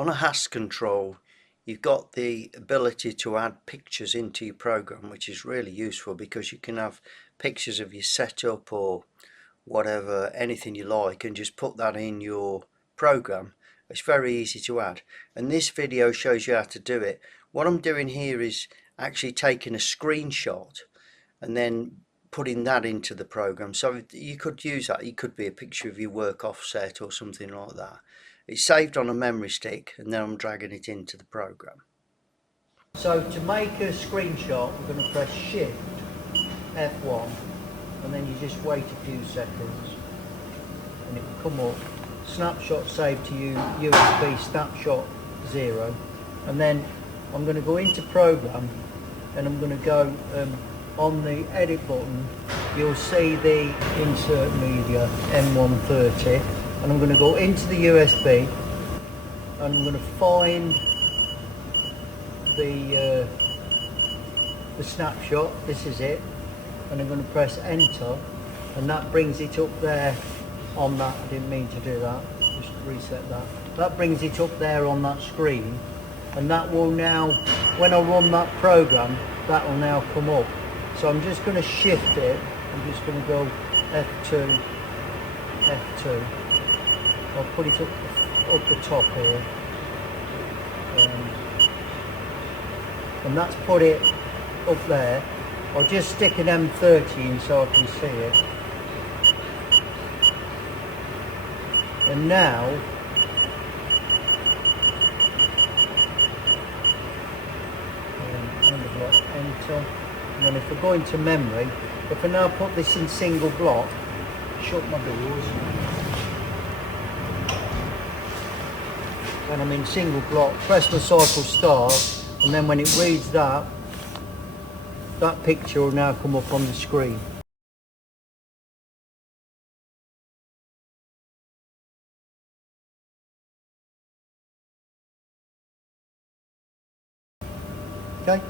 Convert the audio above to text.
On a Haas control, you've got the ability to add pictures into your program, which is really useful because you can have pictures of your setup or whatever, anything you like, and just put that in your program. It's very easy to add, and this video shows you how to do it. What I'm doing here is actually taking a screenshot and then putting that into the program. So you could use that. It could be a picture of your work offset or something like that. It's saved on a memory stick, and then I'm dragging it into the program. So to make a screenshot, we're going to press Shift F1, and then you just wait a few seconds, and it will come up. Snapshot saved to you, USB snapshot 0, and then I'm going to go into program, and I'm going to go on the edit button. You'll see the insert media M130, and I'm going to go into the USB, and I'm going to find the snapshot. This is it, and I'm going to press enter, and that brings it up there on that. I didn't mean to do that, just reset that. That brings it up there on that screen, and that will now, when I run that program, that will now come up. So I'm just going to shift it. I'm just going to go F2, F2. I'll put it up the top here, and that's put it up there. I'll just stick an M30 in so I can see it. And now enter. And then if I go into memory, if I now put this in single block, shut my doors. When I'm in single block, press my cycle start, and then when it reads that, that picture will now come up on the screen. Okay.